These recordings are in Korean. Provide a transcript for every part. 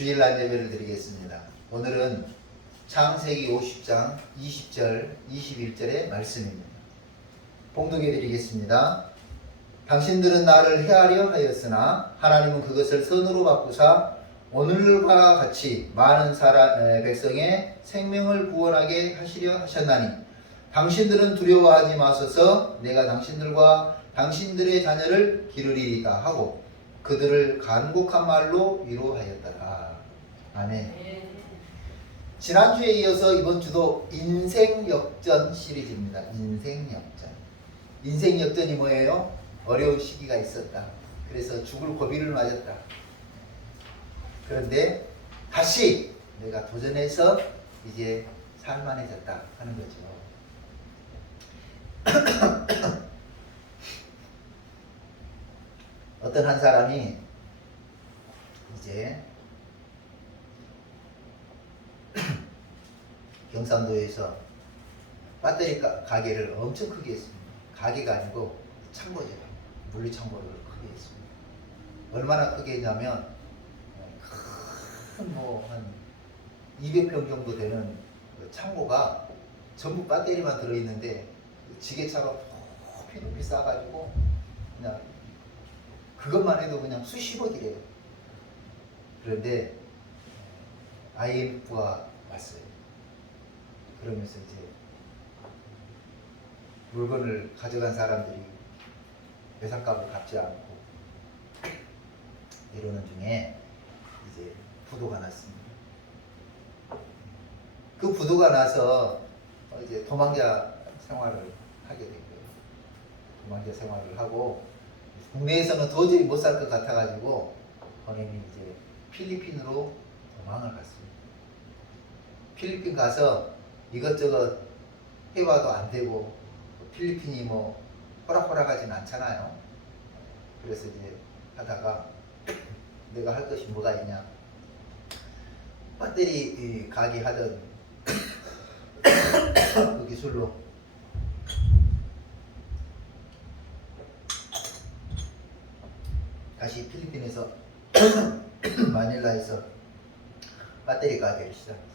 주일날 예배를 드리겠습니다. 오늘은 창세기 50장 20절 21절의 말씀입니다. 봉독해 드리겠습니다. 당신들은 나를 해하려 하였으나 하나님은 그것을 선으로 바꾸사 오늘과 같이 많은 백성의 생명을 구원하게 하시려 하셨나니 당신들은 두려워하지 마소서. 내가 당신들과 당신들의 자녀를 기르리이다 하고 그들을 간곡한 말로 위로하였더라. 아멘. 지난주에 이어서 이번 주도 인생역전 시리즈입니다. 인생역전. 인생역전이 뭐예요? 어려운 시기가 있었다. 그래서 죽을 고비를 맞았다. 그런데 다시 내가 도전해서 이제 살만해졌다 하는 거죠. 어떤 한 사람이 이제 경상도에서 배터리 가게를 엄청 크게 했습니다. 가게가 아니고 창고죠. 물류창고를 크게 했습니다. 얼마나 크게 했냐면 큰 한 200평 정도 되는 그 창고가 전부 배터리만 들어있는데 지게차가 높이 쌓아가지고 그냥 그것만 해도 그냥 수십억이래요. 그런데 IMF가 왔어요. 그러면서 이제 물건을 가져간 사람들이 배상값을 갚지 않고 이러는 중에 이제 부도가 났습니다. 그 부도가 나서 이제 도망자 생활을 하게 된 거예요. 도망자 생활을 하고 국내에서는 도저히 못 살 것 같아가지고 본인이 이제 필리핀으로 도망을 갔습니다. 필리핀 가서 이것저것 해봐도 안 되고 필리핀이 뭐 호락호락하진 않잖아요. 그래서 이제 하다가 내가 할 것이 뭐가 있냐, 배터리 가게 하던 그 기술로 다시 필리핀에서 마닐라에서 배터리 가게를 시작했어요.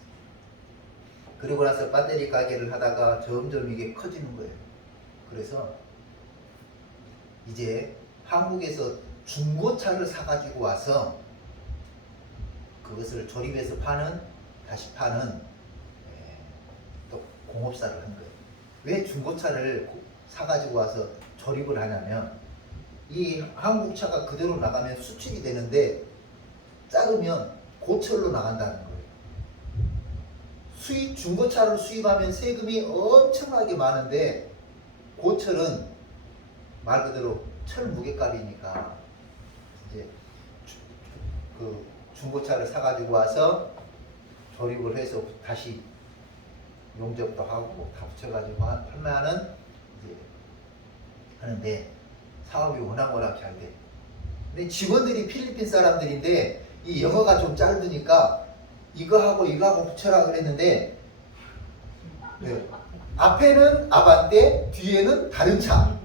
그리고 나서 배터리 가게를 하다가 점점 이게 커지는 거예요. 그래서 이제 한국에서 중고차를 사가지고 와서 그것을 조립해서 다시 파는 또 공업사를 한 거예요. 왜 중고차를 사가지고 와서 조립을 하냐면 이 한국 차가 그대로 나가면 수출이 되는데 작으면 고철로 나간다는 거예요. 중고차를 수입하면 세금이 엄청나게 많은데 고철은 말 그대로 철 무게값이니까 이제 그 중고차를 사가지고 와서 조립을 해서 다시 용접도 하고 다 붙여가지고 판매하는 이제 하는데 사업이 워낙 잘 돼. 근데 직원들이 필리핀 사람들인데 이 영어가 좀 짧으니까 이거 하고 붙여라 그랬는데 네. 앞에는 아반떼, 뒤에는 다른 차.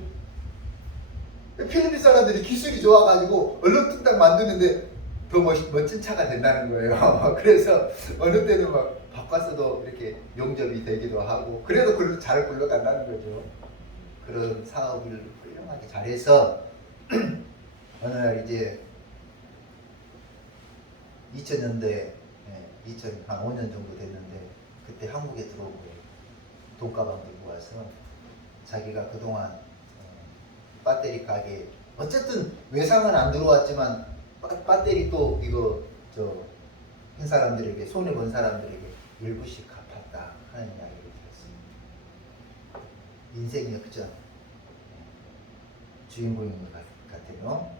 필리핀 사람들이 기술이 좋아가지고 얼렁뚱땅 만드는데 더 멋진 차가 된다는 거예요. 그래서 어느 때는 막 바꿨어도 이렇게 용접이 되기도 하고 그래도 잘 굴러간다는 거죠. 그런 사업을 훌륭하게 잘해서 어느 날 이제 2000년대 2005년 정도 됐는데 그때 한국에 들어온 거예요. 돈가방 들고 와서 자기가 그동안 배터리 가게 어쨌든 외상은 안 들어왔지만 배터리 또 이거 한 사람들에게 손해 본 사람들에게 일부씩 갚았다 하는 이야기를 들었습니다. 인생 역전 주인공인 것 같아요.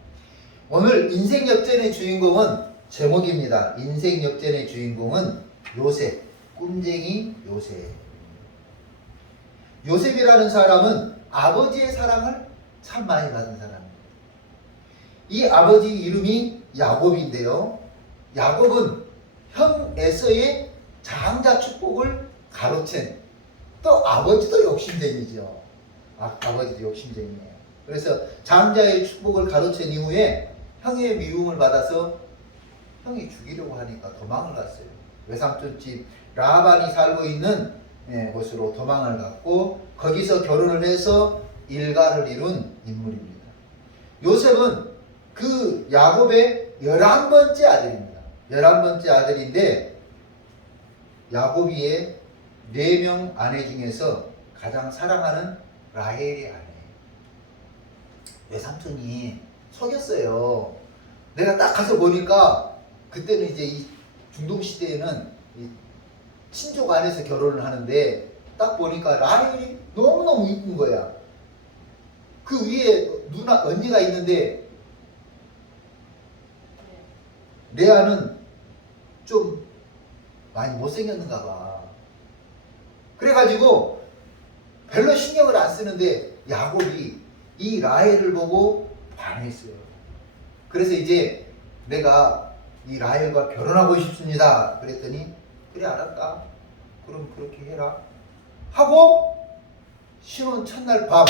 오늘 인생 역전의 주인공은 제목입니다. 인생 역전의 주인공은 요셉, 꿈쟁이 요셉. 요셉이라는 사람은 아버지의 사랑을 참 많이 받은 사람입니다. 이 아버지 이름이 야곱인데요. 야곱은 형 에서의 장자 축복을 가로챈 또 아버지도 욕심쟁이죠. 아버지도 욕심쟁이에요. 그래서 장자의 축복을 가로챈 이후에 형의 미움을 받아서 형이 죽이려고 하니까 도망을 갔어요. 외삼촌 집 라반이 살고 있는 곳으로 도망을 갔고 거기서 결혼을 해서 일가를 이룬 인물입니다. 요셉은 그 야곱의 11번째 아들입니다. 11번째 아들인데 야곱이의 4명 아내 중에서 가장 사랑하는 라헬의 아내예요. 외삼촌이 속였어요. 내가 딱 가서 보니까 그때는 이제 이 중동시대에는 이 친족 안에서 결혼을 하는데 딱 보니까 라헬이 너무너무 이쁜 거야. 그 위에 누나, 언니가 있는데 레아는 좀 많이 못생겼는가 봐. 그래가지고 별로 신경을 안 쓰는데 야곱이 이 라헬을 보고 반했어요. 그래서 이제 내가 이 라헬과 결혼하고 싶습니다. 그랬더니 그래 알았다. 그럼 그렇게 해라. 하고 신혼 첫날 밤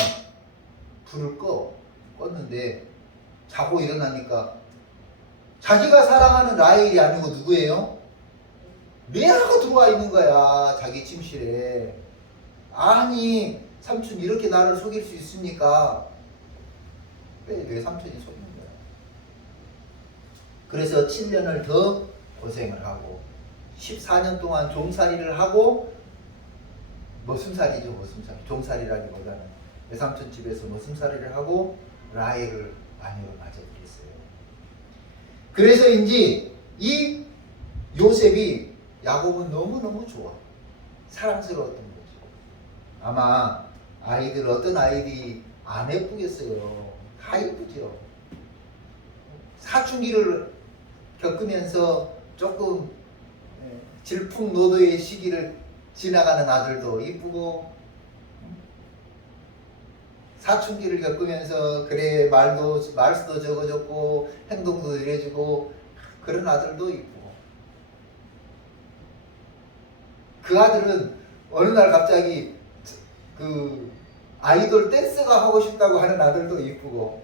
불을 껐는데 자고 일어나니까 자기가 사랑하는 라헬이 아니고 누구예요? 레아가 들어와 있는 거야. 자기 침실에. 아니 삼촌 이렇게 나를 속일 수 있습니까? 왜 삼촌이 속인 거야. 그래서 7년을 더 고생을 하고 14년 동안 종살이를 하고 머슴살이죠. 머슴살이. 종살이라기보다는 외삼촌 집에서 머슴살이를 하고 라헬을 마녀로 맞아들였어요. 그래서인지 이 요셉이 야곱은 너무너무 좋아. 사랑스러웠던 거죠. 아마 아이들 어떤 아이들이 안 예쁘겠어요. 다 예쁘죠. 사춘기를 겪으면서 조금 질풍노도의 시기를 지나가는 아들도 이쁘고 사춘기를 겪으면서 그래 말수도 적어줬고 행동도 이래주고 그런 아들도 이쁘고 그 아들은 어느 날 갑자기 그 아이돌 댄스가 하고 싶다고 하는 아들도 이쁘고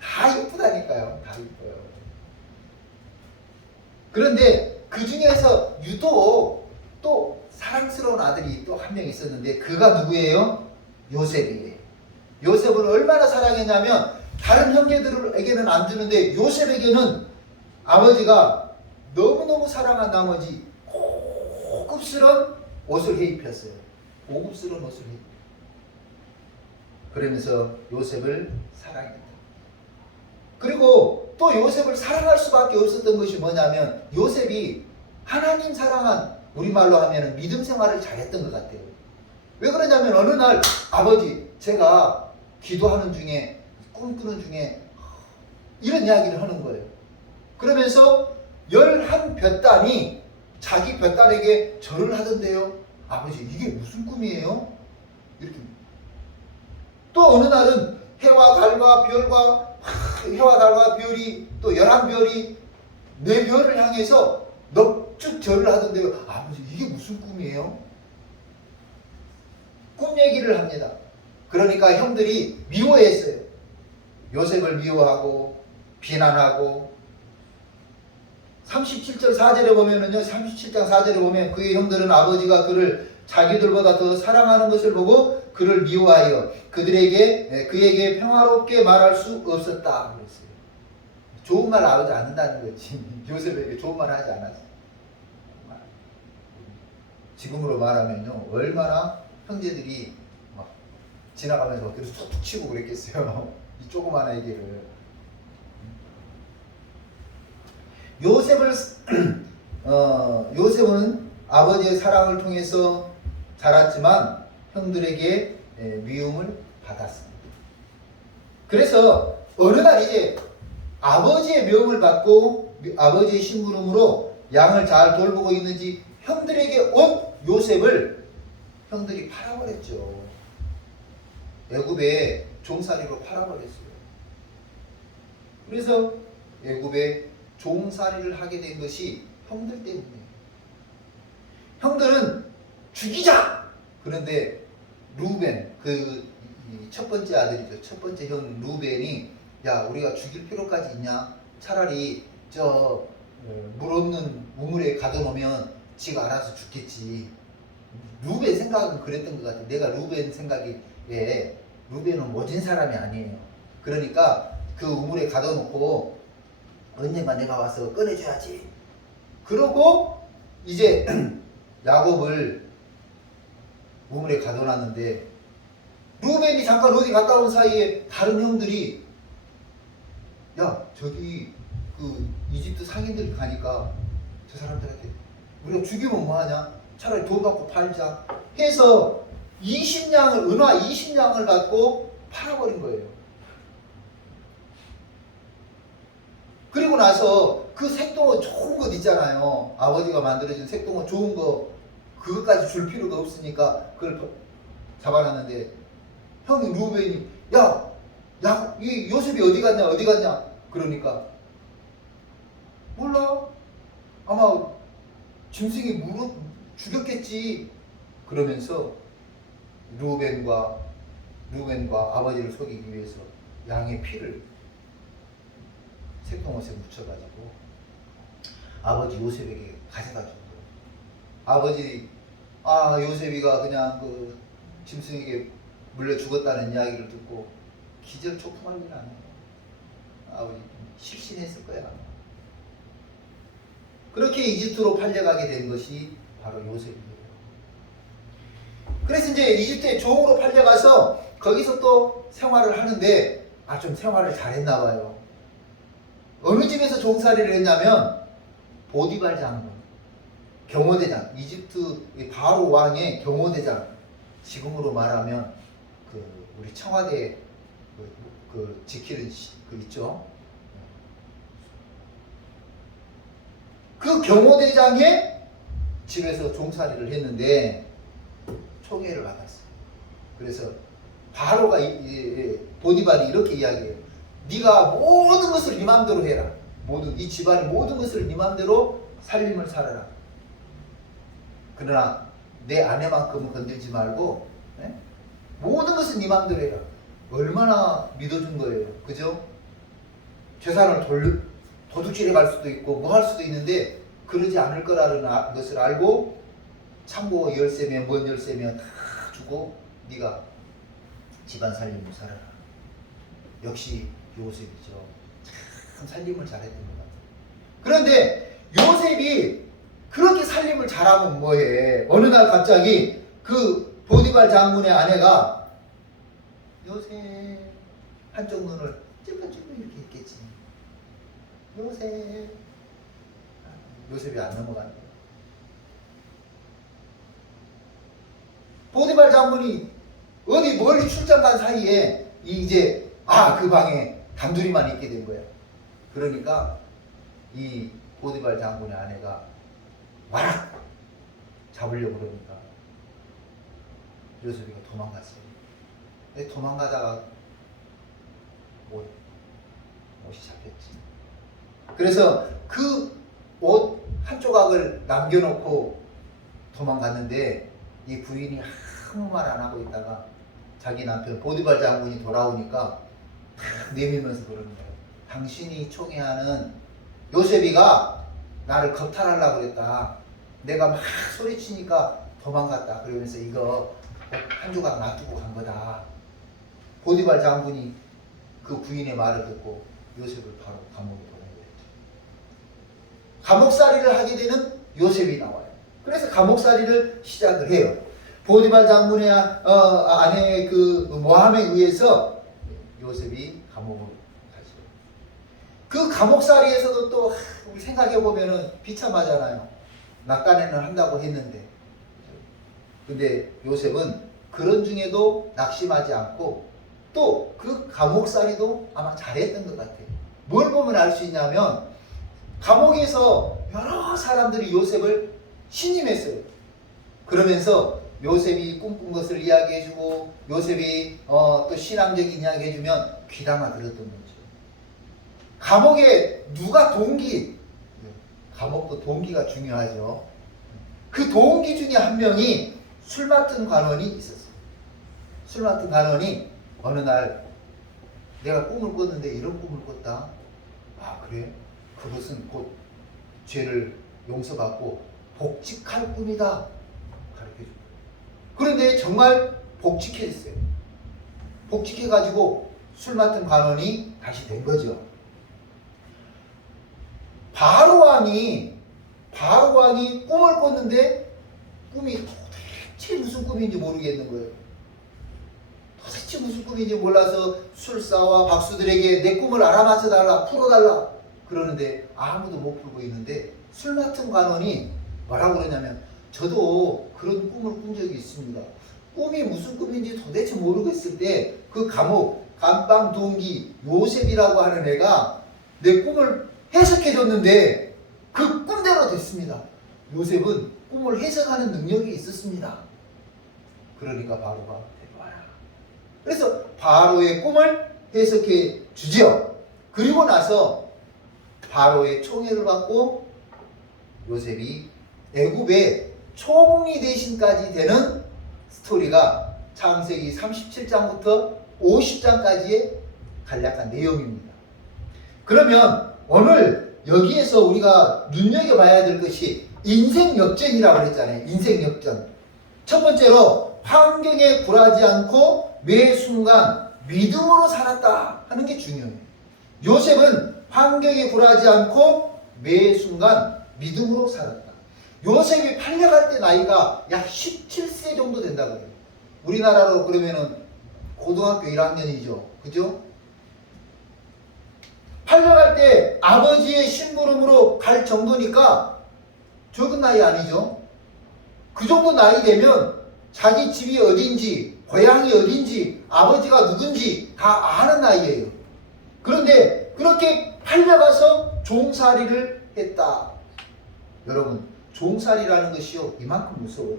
다 이쁘다니까요. 다 이뻐요. 그런데 그 중에서 유독 또 사랑스러운 아들이 또 한 명 있었는데 그가 누구예요? 요셉이에요. 요셉을 얼마나 사랑했냐면 다른 형제들에게는 안 주는데 요셉에게는 아버지가 너무너무 사랑한 나머지 고급스러운 옷을 해입혔어요. 고급스러운 옷을 해입혔어요. 그러면서 요셉을 사랑했다. 그리고 또 요셉을 사랑할 수밖에 없었던 것이 뭐냐면 요셉이 하나님 사랑한 우리말로 하면 믿음 생활을 잘했던 것 같아요. 왜 그러냐면 어느 날 아버지 제가 기도하는 중에 꿈꾸는 중에 이런 이야기를 하는 거예요. 그러면서 11볕단이 자기 볕단에게 절을 하던데요. 아버지 이게 무슨 꿈이에요? 이렇게. 또 어느 날은 해와 달과 별이 또 11별이 내 별을 향해서 넙죽 절을 하던데요. 아버지 이게 무슨 꿈이에요? 꿈 얘기를 합니다. 그러니까 형들이 미워했어요. 요셉을 미워하고 비난하고 37절 4절에 보면은요. 37장 4절에 보면 그의 형들은 아버지가 그를 자기들보다 더 사랑하는 것을 보고 그를 미워하여 그에게 평화롭게 말할 수 없었다 그랬어요. 좋은 말 나오지 않는다는 거지. 요셉에게 좋은 말 하지 않았어요. 지금으로 말하면요. 얼마나 형제들이 막 지나가면서 계속 툭툭 치고 그랬겠어요. 이 조그마한 애기를. 요셉은 아버지의 사랑을 통해서 자랐지만 형들에게 미움을 받았습니다. 그래서 어느 날 이제 아버지의 명을 받고 아버지의 심부름으로 양을 잘 돌보고 있는지 형들에게 온 요셉을 형들이 팔아버렸죠. 애굽에 종살이로 팔아버렸어요. 그래서 애굽에 종살이를 하게 된 것이 형들 때문이에요. 형들은 죽이자! 그런데 루벤, 그 첫 번째 아들이죠. 첫 번째 형 루벤이 야 우리가 죽일 필요까지 있냐? 차라리 물 없는 우물에 가둬놓으면 지가 알아서 죽겠지. 루벤 생각은 그랬던 것 같아. 내가 루벤 생각에 루벤은 모진 사람이 아니에요. 그러니까 그 우물에 가둬놓고 언젠가 내가 와서 꺼내줘야지. 그러고 이제 야곱을 우물에 가둬놨는데 루벤이 잠깐 어디 갔다 온 사이에 다른 형들이 야 저기 그 이집트 상인들 가니까 저 사람들한테 우리가 죽이면 뭐하냐? 차라리 돈 받고 팔자 해서 20냥을 은화 20냥을 갖고 팔아버린 거예요. 그리고 나서 그 색동어 좋은 것 있잖아요. 아버지가 만들어준 색동어 좋은 거 그것까지 줄 필요가 없으니까 그걸 잡아놨는데 형이 루벤이 이 요셉이 어디 갔냐 그러니까 몰라 아마 짐승이 죽였겠지 그러면서 루벤과 아버지를 속이기 위해서 양의 피를 색동옷에 묻혀가지고 아버지 요셉에게 가져다 준 거예요. 아버지 요셉이가 그냥 그 짐승에게 물려 죽었다는 이야기를 듣고 기절초풍할 일 아니에요. 아버지 실신했을 거야. 그렇게 이집트로 팔려가게 된 것이 바로 요셉이에요. 그래서 이제 이집트에 종으로 팔려가서 거기서 또 생활을 하는데 좀 생활을 잘했나 봐요. 어느 집에서 종살이를 했냐면 보디발 장군, 경호대장, 이집트 바로 왕의 경호대장, 지금으로 말하면 그 우리 청와대 그 지키는 그 있죠. 그 경호대장의 집에서 종살이를 했는데 총애를 받았어요. 그래서 바로가 보디발이 이렇게 이야기해요. 네가 모든 것을 네 맘대로 해라. 이 집안의 모든 것을 네 맘대로 살림을 살아라. 그러나 내 아내만큼은 건들지 말고 모든 것은 네 맘대로 해라. 얼마나 믿어준 거예요. 그죠? 재산을 도둑질해 갈 수도 있고 뭐 할 수도 있는데 그러지 않을 거라는 것을 알고 창고 열쇠면 뭔 열쇠면 다 주고 네가 집안 살림을 살아라. 역시 요셉이죠. 참 살림을 잘했던 것 같아요. 그런데 요셉이 그렇게 살림을 잘하면 뭐해? 어느 날 갑자기 그 보디발 장군의 아내가 요셉 한쪽 눈을 찔끔찔끔 이렇게 했겠지. 요셉이 안 넘어가는 거야. 보디발 장군이 어디 멀리 출장 간 사이에 이제 그 방에 단둘이만 있게 된 거야. 그러니까 이 보디발 장군의 아내가 와락 잡으려고 그러니까 요셉이가 도망갔어요. 근데 도망가다가 옷이 잡혔지. 그래서 그 옷 한 조각을 남겨놓고 도망갔는데 이 부인이 아무 말 안 하고 있다가 자기 남편 보디발 장군이 돌아오니까 탁 내밀면서 그러는 거예요. 당신이 총애하는 요셉이가 나를 겁탈하려고 그랬다. 내가 막 소리치니까 도망갔다. 그러면서 이거 한 조각 놔두고 간 거다. 보디발 장군이 그 부인의 말을 듣고 요셉을 바로 감옥에 보내버렸죠. 감옥살이를 하게 되는 요셉이 나와요. 그래서 감옥살이를 시작을 해요. 보디발 장군의 아내의 그 모함에 의해서 요셉이 감옥을 가죠. 그 감옥살이에서도 또 우리 생각해 보면은 비참하잖아요. 낙관에는 한다고 했는데, 근데 요셉은 그런 중에도 낙심하지 않고 또 그 감옥살이도 아마 잘했던 것 같아요. 뭘 보면 알 수 있냐면 감옥에서 여러 사람들이 요셉을 신임했어요. 그러면서 요셉이 꿈꾼 것을 이야기해주고 요셉이 또 신앙적인 이야기 해주면 귀담아 들었던 거죠. 감옥에 누가 감옥도 동기가 중요하죠. 그 동기 중에 한 명이 술 맡은 관원이 있었어요. 술 맡은 관원이 어느 날 내가 꿈을 꿨는데 이런 꿈을 꿨다. 그래? 그것은 곧 죄를 용서받고 복직할 뿐이다 가르쳐줍니다. 그런데 정말 복직했어요. 복직해가지고 술 맡은 관원이 다시 된 거죠. 바로왕이 꿈을 꿨는데 꿈이 도대체 무슨 꿈인지 모르겠는 거예요. 도대체 무슨 꿈인지 몰라서 술사와 박수들에게 내 꿈을 알아맞혀 달라, 풀어달라 그러는데 아무도 못 풀고 있는데 술 맡은 관원이 뭐라고 그러냐면 저도 그런 꿈을 꾼 적이 있습니다. 꿈이 무슨 꿈인지 도대체 모르겠을 때 그 감옥 감방 동기 요셉이라고 하는 애가 내 꿈을 해석해줬는데 그 꿈대로 됐습니다. 요셉은 꿈을 해석하는 능력이 있었습니다. 그러니까 바로가 데려와라. 그래서 바로의 꿈을 해석해 주지요. 그리고 나서 바로의 총애를 받고 요셉이 애굽의 총리 대신까지 되는 스토리가 창세기 37장부터 50장까지의 간략한 내용입니다. 그러면 오늘 여기에서 우리가 눈여겨봐야 될 것이 인생 역전이라고 그랬잖아요. 인생 역전. 첫 번째로 환경에 굴하지 않고 매 순간 믿음으로 살았다 하는 게 중요해요. 요셉은 환경에 굴하지 않고 매 순간 믿음으로 살았다. 요셉이 팔려갈 때 나이가 약 17세 정도 된다고 해요. 우리나라로 그러면은 고등학교 1학년이죠. 그죠? 팔려갈 때 아버지의 심부름으로 갈 정도니까 적은 나이 아니죠. 그 정도 나이 되면 자기 집이 어딘지, 고향이 어딘지, 아버지가 누군지 다 아는 나이예요. 그런데 그렇게 팔려가서 종살이를 했다. 여러분, 종살이라는 것이요, 이만큼 무서워요.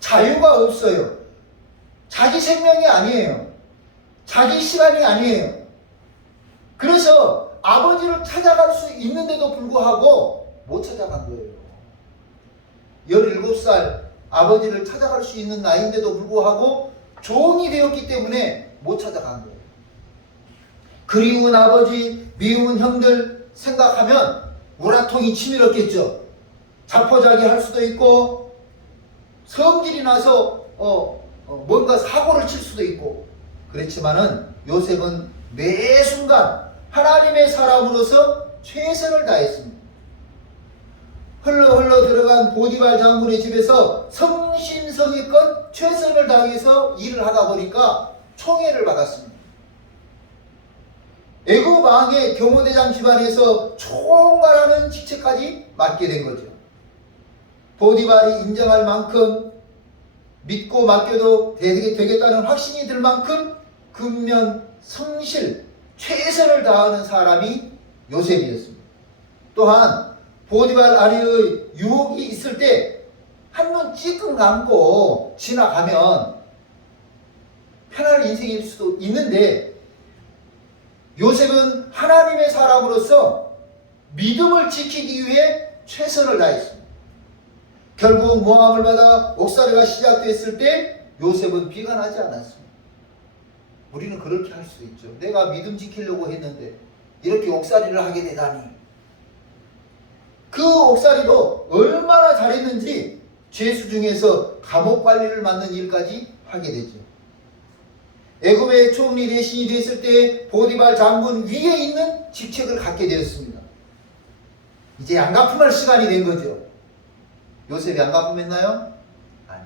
자유가 없어요. 자기 생명이 아니에요. 자기 시간이 아니에요. 그래서 아버지를 찾아갈 수 있는데도 불구하고 못 찾아간 거예요. 17살 아버지를 찾아갈 수 있는 나이인데도 불구하고 종이 되었기 때문에 못 찾아간 거예요. 그리운 아버지, 미운 형들 생각하면 우라통이 치밀었겠죠. 자포자기 할 수도 있고 성질이 나서 뭔가 사고를 칠 수도 있고 그렇지만은 요셉은 매 순간 하나님의 사람으로서 최선을 다했습니다. 흘러 들어간 보디발 장군의 집에서 성심성의껏 최선을 다해서 일을 하다 보니까 총애를 받았습니다. 애굽 왕의 경호대장 집안에서 총괄하는 직책까지 맡게 된 거죠. 보디발이 인정할 만큼 믿고 맡겨도 되겠다는 확신이 들 만큼 근면 성실 최선을 다하는 사람이 요셉이었습니다. 또한 보디발 아내의 유혹이 있을 때 한눈 찔끔 감고 지나가면 편할 인생일 수도 있는데 요셉은 하나님의 사람으로서 믿음을 지키기 위해 최선을 다했습니다. 결국 모함을 받아 옥살이가 시작됐을 때 요셉은 비관하지 않았습니다. 우리는 그렇게 할 수도 있죠. 내가 믿음 지키려고 했는데 이렇게 옥살이를 하게 되다니. 그 옥살이도 얼마나 잘했는지 죄수 중에서 감옥 관리를 맡는 일까지 하게 되죠. 애굽의 총리 대신이 됐을 때 보디발 장군 위에 있는 직책을 갖게 되었습니다. 이제 양가품할 시간이 된 거죠. 요셉이 양가품했나요? 아니.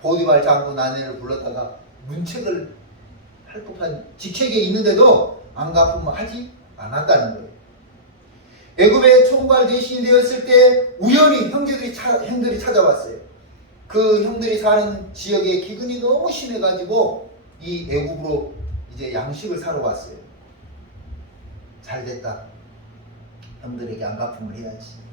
보디발 장군 아내를 불렀다가 문책을 할 법한 직책에 있는데도 양가품하지 않았다는 거예요. 애굽의 총괄 대신이 되었을 때 우연히 형들이 찾아왔어요. 그 형들이 사는 지역에 기근이 너무 심해가지고 이 애굽으로 이제 양식을 사러 왔어요. 잘됐다. 형들에게 안가품을 해야지.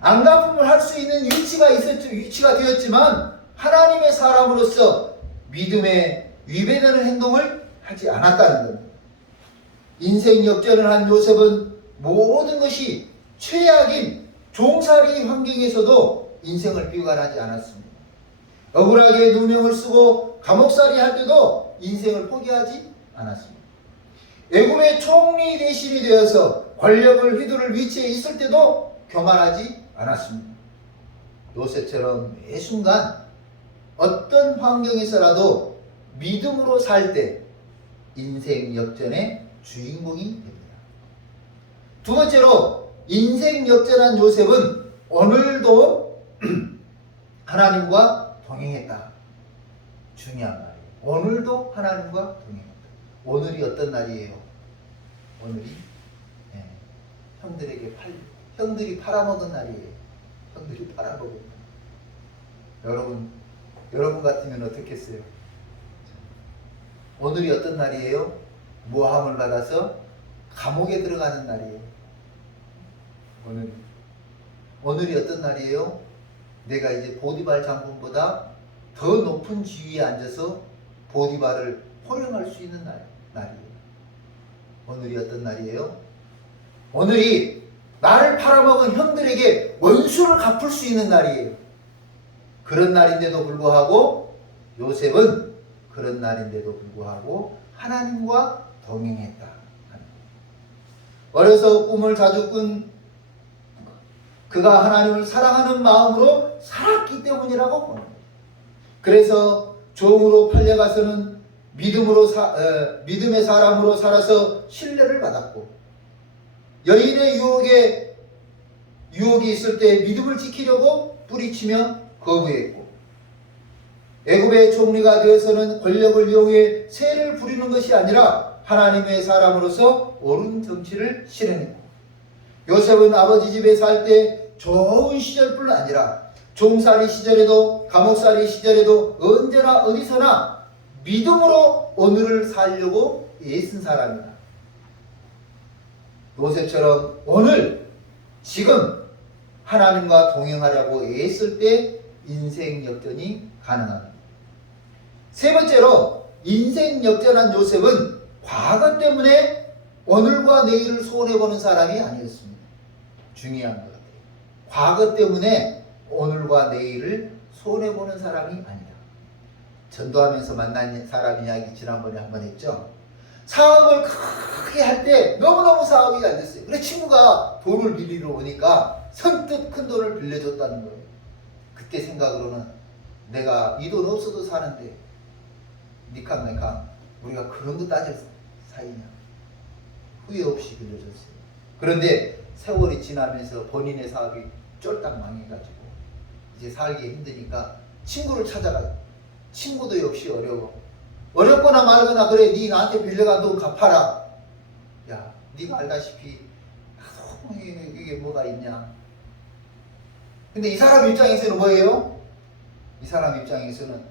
안가품을 할 수 있는 위치가 되었지만 하나님의 사람으로서 믿음에 위배되는 행동을 하지 않았다는 겁니다. 인생 역전을 한 요셉은 모든 것이 최악인 종살이 환경에서도 인생을 비관하지 않았습니다. 억울하게 누명을 쓰고 감옥살이 할 때도 인생을 포기하지 않았습니다. 애굽의 총리 대신이 되어서 권력을 휘두를 위치에 있을 때도 교만하지 않았습니다. 요셉처럼 매 순간 어떤 환경에서라도 믿음으로 살 때 인생 역전의 주인공이 됩니다. 두 번째로 인생 역전한 요셉은 오늘도 하나님과 동행했다. 중요한 말이에요. 오늘도 하나님과 동행했다. 오늘이 어떤 날이에요? 오늘이 형들이 팔아먹은 날이에요. 형들이 팔아먹은 날. 여러분 같으면 어떻겠어요? 오늘이 어떤 날이에요? 모함을 받아서 감옥에 들어가는 날이에요. 오늘이 어떤 날이에요? 내가 이제 보디발 장군보다 더 높은 지위에 앉아서 보디발을 호령할 수 있는 날이에요. 오늘이 어떤 날이에요? 오늘이 나를 팔아먹은 형들에게 원수를 갚을 수 있는 날이에요. 그런 날인데도 불구하고 요셉은 그런 날인데도 불구하고 하나님과 동행했다. 어려서 꿈을 자주 꾼 그가 하나님을 사랑하는 마음으로 살았기 때문이라고 보는 거예요. 그래서 종으로 팔려가서는 믿음의 사람으로 살아서 신뢰를 받았고, 여인의 유혹이 있을 때 믿음을 지키려고 뿌리치며 거부했고, 애굽의 총리가 되어서는 권력을 이용해 세를 부리는 것이 아니라 하나님의 사람으로서 옳은 정치를 실현했고, 요셉은 아버지 집에 살 때 좋은 시절뿐 아니라 종살이 시절에도 감옥살이 시절에도 언제나 어디서나 믿음으로 오늘을 살려고 애쓴 사람이다. 요셉처럼 오늘 지금 하나님과 동행하려고 애쓸 때 인생 역전이 가능합니다. 세 번째로 인생 역전한 요셉은 과거 때문에 오늘과 내일을 손해보는 사람이 아니었습니다. 중요한 것 같아요. 과거 때문에 오늘과 내일을 손해보는 사람이 아니다. 전도하면서 만난 사람 이야기 지난번에 한번 했죠. 사업을 크게 할 때 너무너무 사업이 잘 됐어요. 그래 친구가 돈을 빌리러 오니까 선뜻 큰 돈을 빌려줬다는 거예요. 그때 생각으로는 내가 이 돈 없어도 사는데 니캉 우리가 그런 거 따질 사이냐. 후회 없이 빌려줬어요. 그런데 세월이 지나면서 본인의 사업이 쫄딱 망해가지고 이제 살기 힘드니까 친구를 찾아가요. 친구도 역시 어렵거나 말거나 그래 네 나한테 빌려간 돈 갚아라. 야 네가 알다시피 이게 뭐가 있냐. 근데 이 사람 입장에서는 뭐예요? 이 사람 입장에서는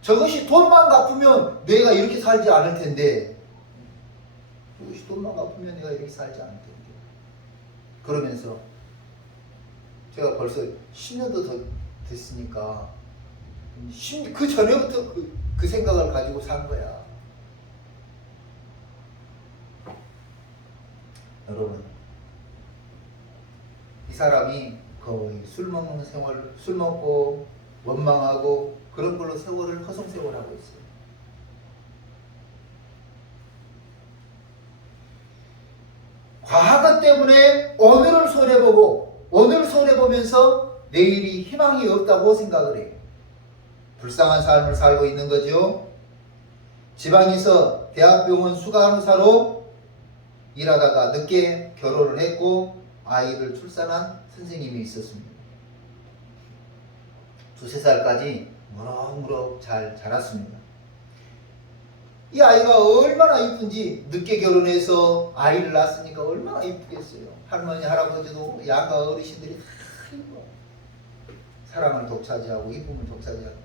저것이 돈만 갚으면 내가 이렇게 살지 않을 텐데, 저것이 돈만 갚으면 내가 이렇게 살지 않을 텐데. 그러면서 제가 벌써 10년도 더 됐으니까 그 전에부터 그 생각을 가지고 산 거야. 여러분, 이 사람이 거의 술 먹고 원망하고 그런 걸로 세월을 허송세월하고 있어요. 과거 때문에 오늘을 손해보고 오늘 손해보면서 내일이 희망이 없다고 생각을 해요. 불쌍한 삶을 살고 있는 거죠. 지방에서 대학병원 수간호사로 일하다가 늦게 결혼을 했고 아이를 출산한 선생님이 있었습니다. 2~3살까지 무럭무럭 잘 자랐습니다. 이 아이가 얼마나 이쁜지 늦게 결혼해서 아이를 낳았으니까 얼마나 이쁘겠어요. 할머니 할아버지도 양가 어르신들이 사랑을 독차지하고 이쁨을 독차지하고.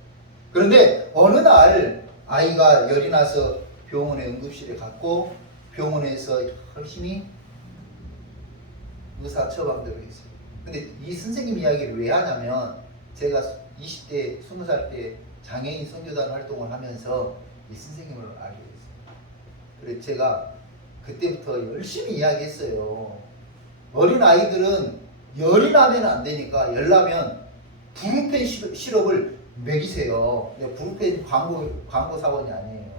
그런데 어느 날 아이가 열이 나서 병원에 응급실에 갔고 병원에서 열심히 의사 처방대로 했어요. 근데 이 선생님 이야기를 왜 하냐면 제가 20대, 20살 때 장애인 선교단 활동을 하면서 이 선생님을 알게 됐어요. 그래서 제가 그때부터 열심히 이야기했어요. 어린 아이들은 열이 나면 안 되니까 열 나면 브루펜 시럽을 먹이세요. 브루펜 광고 사원이 아니에요.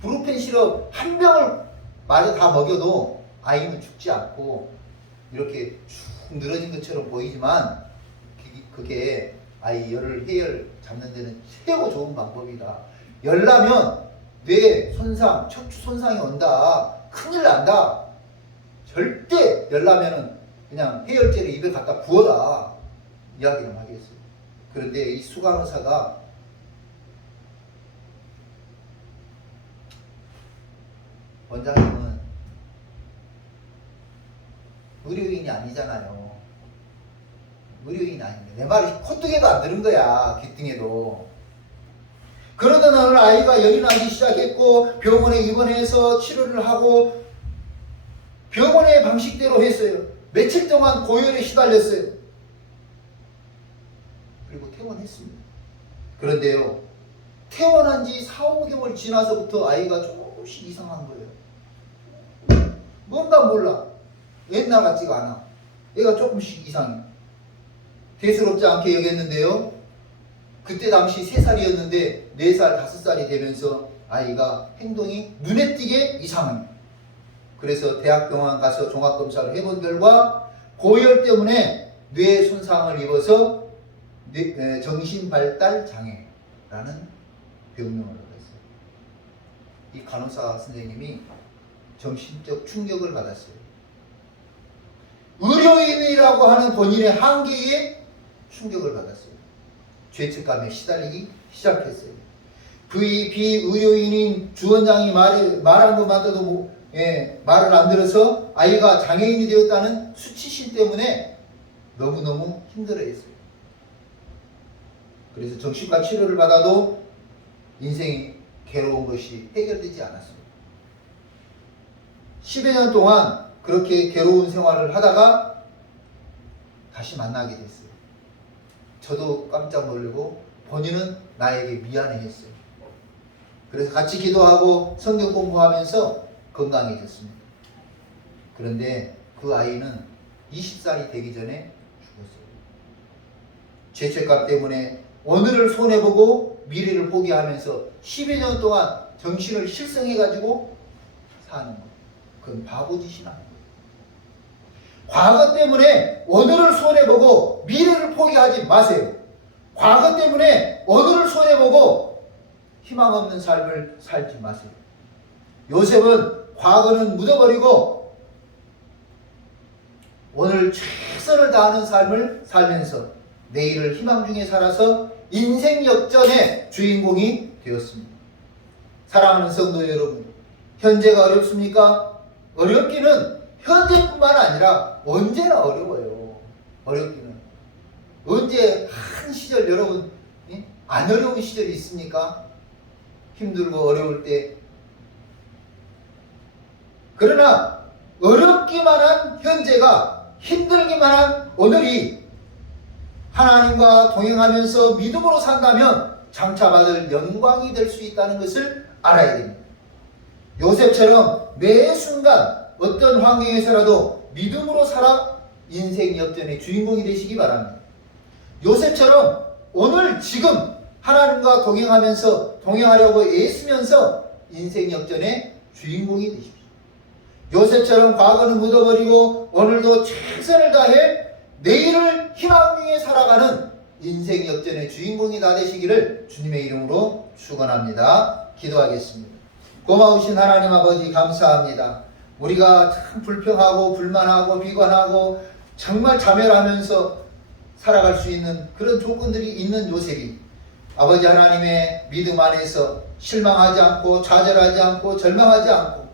브루펜 시럽 한 병을 마저 다 먹여도 아이는 죽지 않고 이렇게 쭉 늘어진 것처럼 보이지만 그게 아이 열을 해열 잡는 데는 최고 좋은 방법이다. 열 나면 뇌 손상, 척추 손상이 온다. 큰일 난다. 절대 열 나면은 그냥 해열제를 입에 갖다 부어라. 이야기를 하겠어요. 그런데 이 수간호사가 원장님은 의료인이 아니잖아요. 의료인이 아닌데 내 말이 콧등에도 안 들은 거야. 귀등에도. 그러던 어느 아이가 열이 나기 시작했고 병원에 입원해서 치료를 하고 병원의 방식대로 했어요. 며칠 동안 고열에 시달렸어요. 그리고 퇴원했습니다. 그런데요, 퇴원한 지 4, 5개월 지나서부터 아이가 조금씩 이상한 거예요. 뭔가 몰라. 옛날 같지가 않아. 얘가 조금씩 이상해. 대수롭지 않게 여겼는데요. 그때 당시 3살이었는데 4살, 5살이 되면서 아이가 행동이 눈에 띄게 이상합니다. 그래서 대학병원 가서 종합검사를 해본 결과 고열 때문에 뇌 손상을 입어서 정신발달장애라는 병명을 얻었어요. 이 간호사 선생님이 정신적 충격을 받았어요. 의료인이라고 하는 본인의 한계에 충격을 받았어요. 죄책감에 시달리기 시작했어요. 비의료인인 주원장이 말한 것마저도 말을 안 들어서 아이가 장애인이 되었다는 수치심 때문에 너무너무 힘들어했어요. 그래서 정신과 치료를 받아도 인생이 괴로운 것이 해결되지 않았어요. 10여 년 동안 그렇게 괴로운 생활을 하다가 다시 만나게 됐어요. 저도 깜짝 놀라고 본인은 나에게 미안해했어요. 그래서 같이 기도하고 성경 공부하면서 건강해졌습니다. 그런데 그 아이는 20살이 되기 전에 죽었어요. 죄책감 때문에 오늘을 손해보고 미래를 포기하면서 10여 년 동안 정신을 실성해가지고 사는 것. 그건 바보짓이 나는 거예요. 과거 때문에 오늘을 손해보고 미래를 포기하지 마세요. 과거 때문에 오늘을 손해보고 희망 없는 삶을 살지 마세요. 요셉은 과거는 묻어버리고 오늘 최선을 다하는 삶을 살면서 내일을 희망 중에 살아서 인생 역전의 주인공이 되었습니다. 사랑하는 성도 여러분, 현재가 어렵습니까? 어렵기는 현재뿐만 아니라 언제나 어려워요. 어렵기는. 언제 한 시절 여러분 안 어려운 시절이 있습니까? 힘들고 어려울 때. 그러나 어렵기만 한 현재가 힘들기만 한 오늘이 하나님과 동행하면서 믿음으로 산다면 장차 받을 영광이 될 수 있다는 것을 알아야 됩니다. 요셉처럼 매 순간 어떤 환경에서라도 믿음으로 살아 인생 역전의 주인공이 되시기 바랍니다. 요셉처럼 오늘 지금 하나님과 동행하려고 애쓰면서 인생 역전의 주인공이 되십시오. 요셉처럼 과거는 묻어버리고 오늘도 최선을 다해 내일을 희망 중에 살아가는 인생 역전의 주인공이 다 되시기를 주님의 이름으로 축원합니다. 기도하겠습니다. 고마우신 하나님 아버지 감사합니다. 우리가 참 불평하고 불만하고 비관하고 정말 자멸하면서 살아갈 수 있는 그런 조건들이 있는 요셉이 아버지 하나님의 믿음 안에서 실망하지 않고 좌절하지 않고 절망하지 않고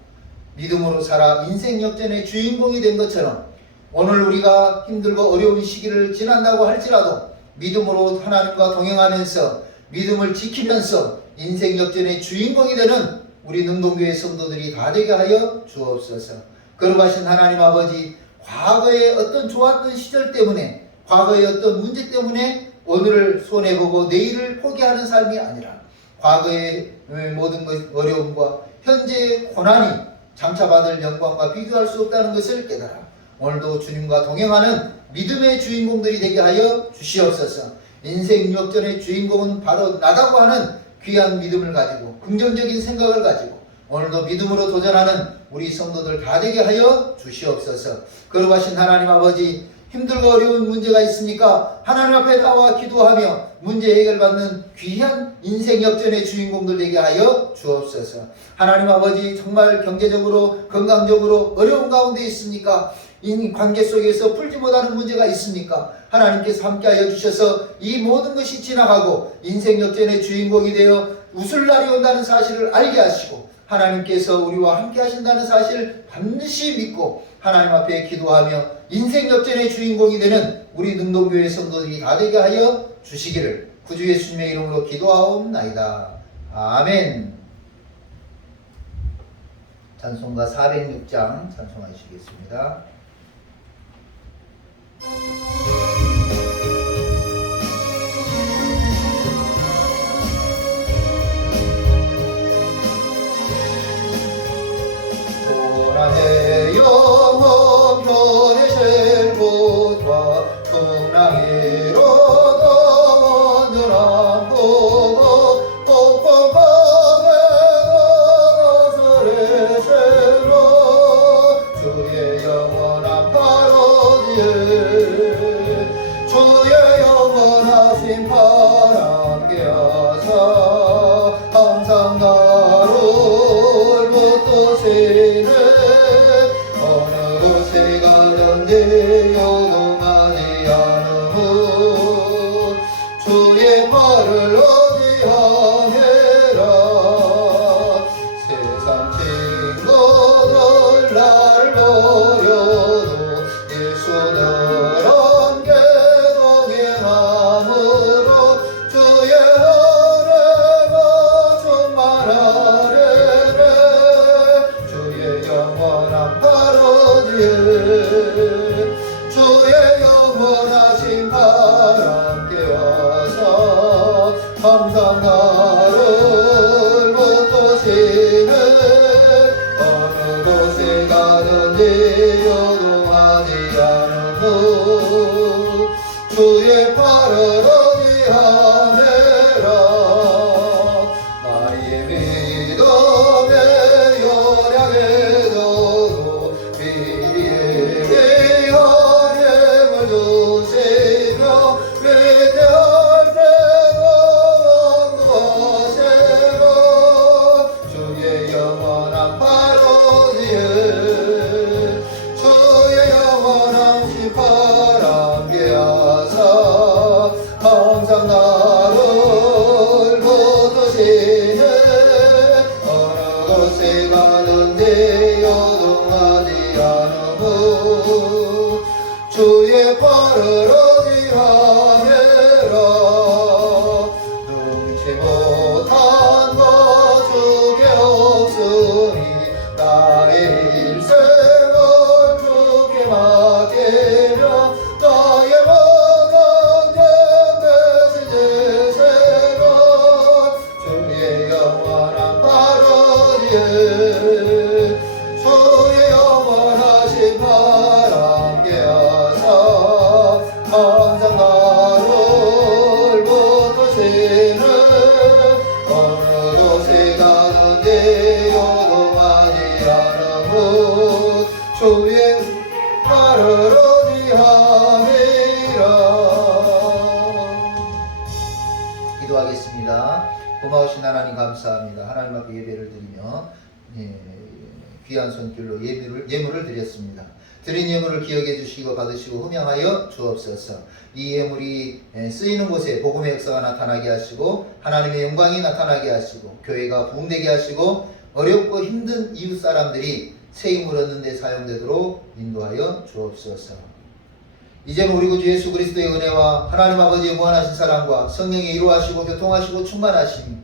믿음으로 살아 인생 역전의 주인공이 된 것처럼 오늘 우리가 힘들고 어려운 시기를 지난다고 할지라도 믿음으로 하나님과 동행하면서 믿음을 지키면서 인생 역전의 주인공이 되는 우리 능동교회 성도들이 다 되게 하여 주옵소서. 거룩하신 하나님 아버지, 과거의 어떤 좋았던 시절 때문에 과거의 어떤 문제 때문에 오늘을 손해보고 내일을 포기하는 삶이 아니라 과거의 모든 어려움과 현재의 고난이 장차 받을 영광과 비교할 수 없다는 것을 깨달아 오늘도 주님과 동행하는 믿음의 주인공들이 되게 하여 주시옵소서. 인생 역전의 주인공은 바로 나다고 하는 귀한 믿음을 가지고 긍정적인 생각을 가지고 오늘도 믿음으로 도전하는 우리 성도들 다 되게 하여 주시옵소서. 거룩하신 하나님 아버지, 힘들고 어려운 문제가 있습니까? 하나님 앞에 나와 기도하며 문제 해결받는 귀한 인생 역전의 주인공들 되게 하여 주옵소서. 하나님 아버지, 정말 경제적으로 건강적으로 어려운 가운데 있습니까? 이 관계 속에서 풀지 못하는 문제가 있습니까? 하나님께서 함께하여 주셔서 이 모든 것이 지나가고 인생 역전의 주인공이 되어 웃을 날이 온다는 사실을 알게 하시고, 하나님께서 우리와 함께 하신다는 사실을 반드시 믿고 하나님 앞에 기도하며 인생 역전의 주인공이 되는 우리 능동교회 성도들이 다 되게 하여 주시기를 구주 예수님의 이름으로 기도하옵나이다. 아멘. 찬송가 406장 찬송하시겠습니다. 고난의 영혼 편에 곳과 풍랑이로도 온전한 보고 폭풍바다의 거슬의 쇠로 주의 영원한 바로지에 주의 영원하신 바람께 하사 항상 나를 붙드시네 어느 곳에 가든지 요동하지 않으무 주의 발을 어디하느라 세상 친구들 나를 버려도 예수는 함께 동행함으로 주의 은혜가 충만하리라 주의 영원한 주의 영원하신 바람께 와서 항상 나를 붙드시네 어느 곳에 가든지 요동하지 않으무 주의 팔을 어디하느라 나의 믿음의 연약에도 미리의 하나님을 주시며 위대할 때가 원하시고 주의 영원한 바로지에 주의 영원하신 바람께 하사 항상 나를 붙드시네 어느 곳에 가든지 요동하지 않으무 주의 팔을 어디하느라 능치 못한 것 주께 없으니 나의 일생을 주께 맡기며 나의 모든 죄 대신 지시고 주의 영원한 바로지에 주의 영원하신 바람께 하사 항상 나를 붙드시네 어느 곳에 가든지 요동하지 않으무 주의 발을 어디함이라. 기도하겠습니다. 고마우신 하나님 감사합니다. 하나님 앞에 예배를 드리며 귀한 손길로 예물을 드렸습니다. 드린 예물을 기억해 주시고 받으시고 흠양하여 주옵소서. 이 예물이 쓰이는 곳에 복음의 역사가 나타나게 하시고 하나님의 영광이 나타나게 하시고 교회가 부흥되게 하시고 어렵고 힘든 이웃 사람들이 새 힘을 얻는 데 사용되도록 인도하여 주옵소서. 이제는 우리 구주 예수 그리스도의 은혜와 하나님 아버지의 무한하신 사랑과 성령의 이루하시고 교통하시고 충만하심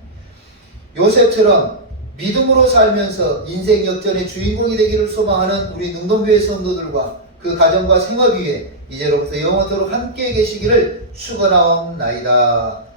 요셉처럼 믿음으로 살면서 인생 역전의 주인공이 되기를 소망하는 우리 능동교회 성도들과 그 가정과 생업 위에 이제로부터 영원토록 함께 계시기를 축원하옵나이다.